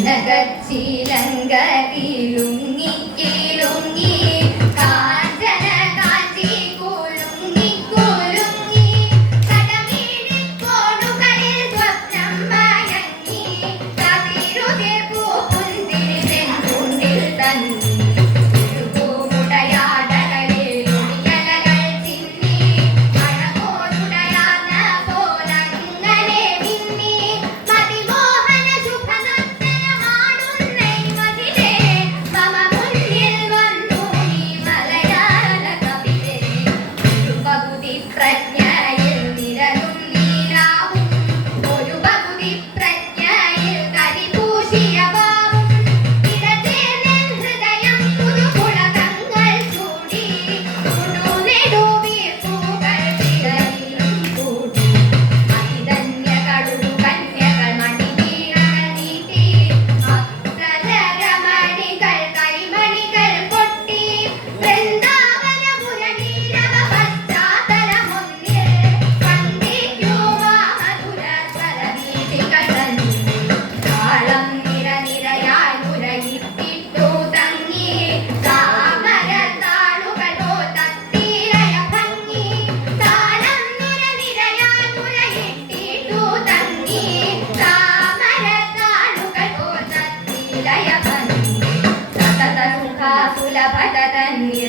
കനകച്ചിലങ്കയിലും కథ తన్ని